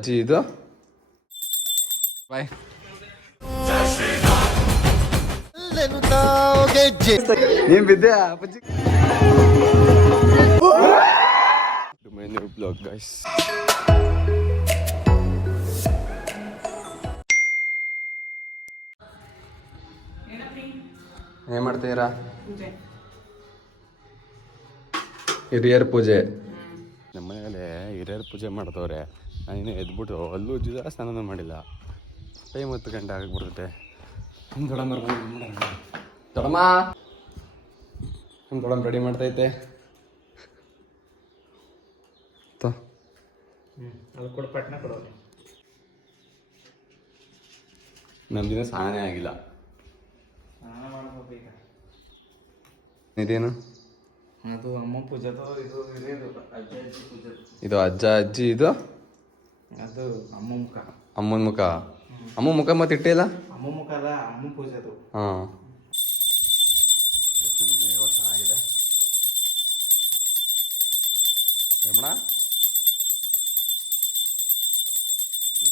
ಅಜ್ಜಿ ಇದು ಬಾಯ್ ನೀನ್ ಬಿದ್ದೆ ಅಪ್ಪಾಜಿ ಮೈ ನ್ಯೂ ಬ್ಲಾಗ್ ಗೈಸ್. ಏನ್ ಮಾಡ್ತೀರಾ? ಹಿರಿಯರ್ ಪೂಜೆ. ನಮ್ಮ ಮನೆಯಲ್ಲೇ ಹಿರಿಯರ್ ಪೂಜೆ ಮಾಡ್ತವ್ರೆ. ನಾನಿನ್ನು ಎದ್ಬಿಟ್ಟು ಅಲ್ಲೂ ಉಜ್ಜಿದ ಸ್ನಾನ ಮಾಡಿಲ್ಲ. ಟೈಮ್ 10 ಗಂಟೆ ಆಗಿಬಿಡುತ್ತೆ. ದೊಡ್ಡಮ್ಮ ದೊಡ್ಡಮ್ಮ ರೆಡಿ ಮಾಡ್ತೈತೆ. ನಮ್ದಿನ ಸ್ನಾನೇ ಆಗಿಲ್ಲ. ಇದೇನು? ಅದು ಅಮ್ಮ ಪೂಜೆದು, ಇದು ಅಜ್ಜ ಅಜ್ಜಿ, ಇದು ಅದು ಅಮ್ಮ ಮುಖ. ಅಮ್ಮನ ಮುಖ. ಅಮ್ಮ ಮುಖ ಮತ್ತೆ ಇಟ್ಟಿಲ್ಲ. ಅಮ್ಮ ಮುಖ ಅಲ್ಲ, ಅಮ್ಮ ಪೂಜೆದು. ಹಾಂ ಚೆನ್ನಾಗಿದೆ. ಏಮಣ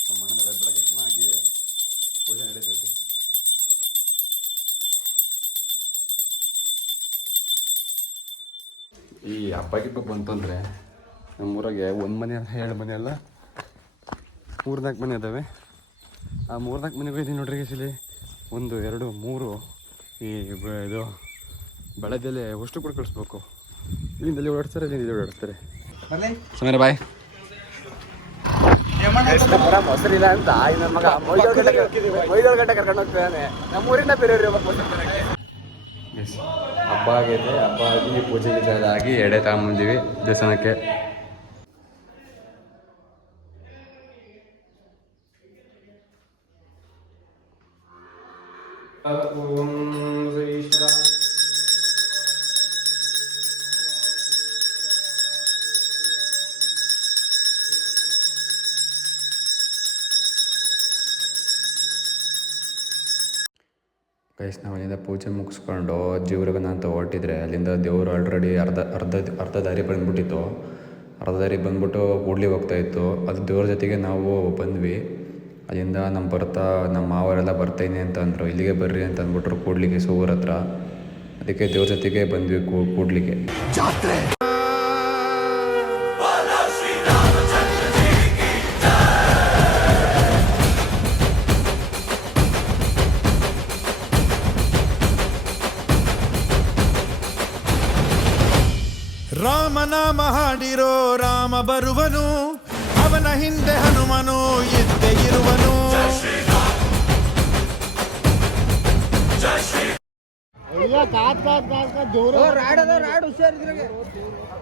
ನಮ್ಮ ಮಣ್ಣೆಲ್ಲ ಬೆಳಗ್ಗೆ ಚೆನ್ನಾಗಿ ಪೂಜೆ ನಡೀತೈತಿ. ಈ ಹಬ್ಬ ಗಿಬ್ಬ ಬಂತು ಅಂದರೆ ನಮ್ಮೂರಾಗೆ 1 ಮನೆ ಅಲ್ಲ 2 ಮನೆ ಅಲ್ಲ 3-4 ಮನೆ ಇದ್ದಾವೆ. ಆ 3-4 ಮನೆಗೆ ಹೋಯ್ತೀನಿ ನೋಡ್ರಿ ಇಲ್ಲಿ 1 2 3 ಈ ಇದು ಬೆಳೆದಲ್ಲೇ ಅಷ್ಟು ಕೂಡ ಕಳಿಸ್ಬೇಕು. ಇಲ್ಲಿಂದಲ್ಲಿ ಓಡಾಡ್ತಾರೆ, ಇಲ್ಲಿಂದ ಓಡಾಡ್ತಾರೆ. ಸಮೀರ ಬಾಯ್. ಮೊಸರಿಲ್ಲ ಅಂತ ನನ್ನ ಮಗ ಮೈದೋಳ ಗಂಟೆ ಕರ್ಕೊಂಡು ಹೋಗ್ತಾನೆ. ನಮ್ಮೂರಿನ ಬೇರೆಯವ್ರು ಹಬ್ಬ ಆಗೈತೆ. ಹಬ್ಬ ಆಗಿ ಪೂಜೆ ಗೀಜೆ ಆಗಿ ಎಡೆ ತಗೊಂಬಂದಿವಿ ದೇವಸ್ಥಾನಕ್ಕೆ. ಗೈಸ್, ನಾವು ಅಲ್ಲಿಂದ ಪೂಜೆ ಮುಗಿಸ್ಕೊಂಡು ಜೀವರ್ಗನ ಅಂತ ಹೊರಟಿದ್ರೆ ಅಲ್ಲಿಂದ ದೇವರು ಆಲ್ರೆಡಿ ಅರ್ಧ ದಾರಿ ಬಂದ್ಬಿಟ್ಟಿತ್ತು. ಅರ್ಧ ದಾರಿ ಬಂದ್ಬಿಟ್ಟು ಕೂಡ್ಲಿಗೆ ಹೋಗ್ತಾಯಿತ್ತು. ಅದು ದೇವ್ರ ಜೊತೆಗೆ ನಾವು ಬಂದ್ವಿ. ಅಲ್ಲಿಂದ ನಮ್ಮ ಮಾವರೆಲ್ಲ ಬರ್ತಾಯಿನಿ ಅಂತ ಅಂದರು. ಇಲ್ಲಿಗೆ ಬರ್ರಿ ಅಂತ ಅಂದ್ಬಿಟ್ರು ಕೂಡ್ಲಿಗೆ ಸೂರ್ ಹತ್ರ. ಅದಕ್ಕೆ ದೇವ್ರ ಜೊತೆಗೆ ಬಂದ್ವಿ ಕೂಡ್ಲಿಗೆ. ಜಾತ್ರೆ ರಾಮನಾಮ ಹಾಡಿರೋ ರಾಮ ಬರುವನು, ಅವನ ಹಿಂದೆ ಹನುಮನು ಇದ್ದೇ ಇರುವನು.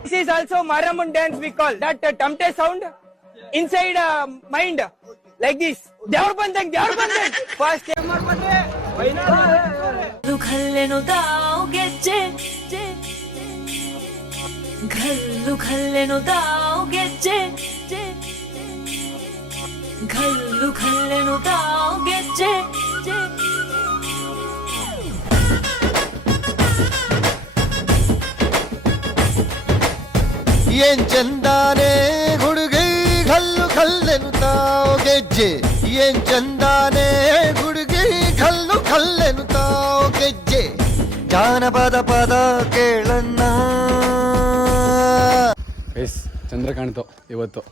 This is also Maramun dance we call that tamte sound inside mind like this. Devur bandang fast ಘಲ್ಲೆನು ದಾವ್ ಗೆಜ್ಜೆ ಘಲ್ಲೆನು ದಾವ್ ಗೆಜ್ಜೆ ಘಲ್ಲೆನು ದಾವ್ ಗೆಜ್ಜೆ. ಏನ್ ಚಂದಾನೆ ಹುಡುಗಿ ಘಲ್ಲೆನುತ್ತಾವ್ ಗೆಜ್ಜೆ. ಏನ್ ಚಂದಾನೆ ಹುಡುಗಿ ಘಲ್ಲೆನುತ್ತಾವ್ ಗೆಜ್ಜೆ. ಜಾನಪದ ಪದ ಕೇಳಣ್ಣ. ಗೈಸ್, ಚಂದ್ರ ಕಾಣ್ತು ಇವತ್ತು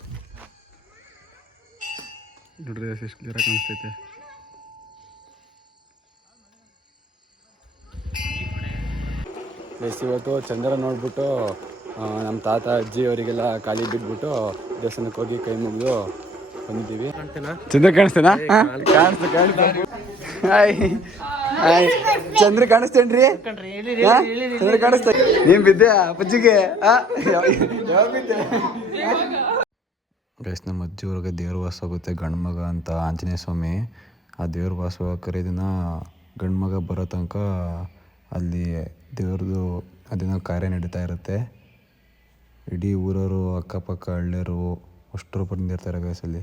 ನೋಡ್ರಿ, ಎಷ್ಟು ಕ್ಲಿಯರಾಗಿ ಕಾಣಿಸ್ತೈತೆ. ಗೈಸ್, ಇವತ್ತು ಚಂದ್ರ ನೋಡ್ಬಿಟ್ಟು ನಮ್ಮ ತಾತ ಅಜ್ಜಿ ಅವರಿಗೆಲ್ಲ ಖಾಲಿ ಬಿಟ್ಬಿಟ್ಟು ದೇವಸ್ಥಾನಕ್ಕೆ ಹೋಗಿ ಕೈ ಮುಗಿದು ಬಂದಿದ್ದೀವಿ. ಚಂದ್ರ ಕಾಣಿಸ್ತೇನಾ? ಚಂದ್ರ ಕಾಣಿಸ್ತೇನ್ರಿ? ಚಂದ್ರ ಕಾಣಿಸ್ತಾ? ನೀನ್ ಬಿದ್ದೆ ಅಪ್ಪಜ್ಜಿಗೆ? ಗೈಸ್, ನಮ್ಮ ಅಜ್ಜಿ ಅವ್ರಿಗೆ ದೇವ್ರ ವಾಸ ಆಗುತ್ತೆ ಗಂಡ್ಮಗ ಅಂತ ಆಂಜನೇಯ ಸ್ವಾಮಿ. ಆ ದೇವ್ರ ವಾಸವಾಗ್ತಾರೆ ದಿನ ಗಂಡ್ಮಗ ಬರೋ ತನಕ ಅಲ್ಲಿ ದೇವ್ರದ್ದು ಅದೇನೋ ಕಾರ್ಯ ನಡೀತಾ ಇರುತ್ತೆ. ಇಡೀ ಊರವರು, ಅಕ್ಕಪಕ್ಕ ಹಳ್ಳಿಯರು ಅಷ್ಟರು ಬಂದಿರ್ತಾರೆ ಗೈಸಲ್ಲಿ.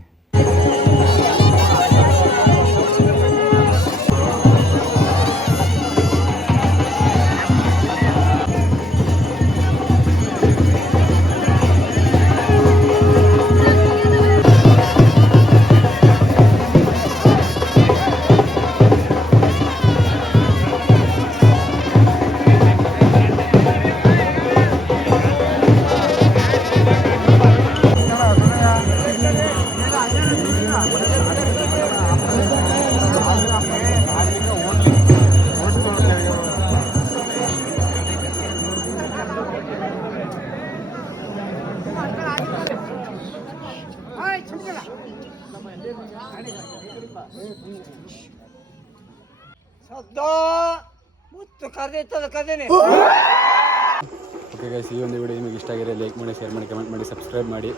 ಓಕೆ ಗೈಸ್, ಈ ಒಂದು ವಿಡಿಯೋ ನಿಮಗೆ ಇಷ್ಟ ಆಗಿದೆ ಲೈಕ್ ಮಾಡಿ, ಶೇರ್ ಮಾಡಿ, ಕಮೆಂಟ್ ಮಾಡಿ, ಸಬ್ಸ್ಕ್ರೈಬ್ ಮಾಡಿ.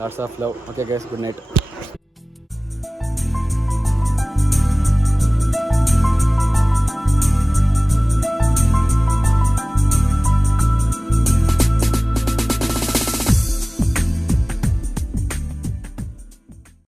Lots of love. Okay guys, good night.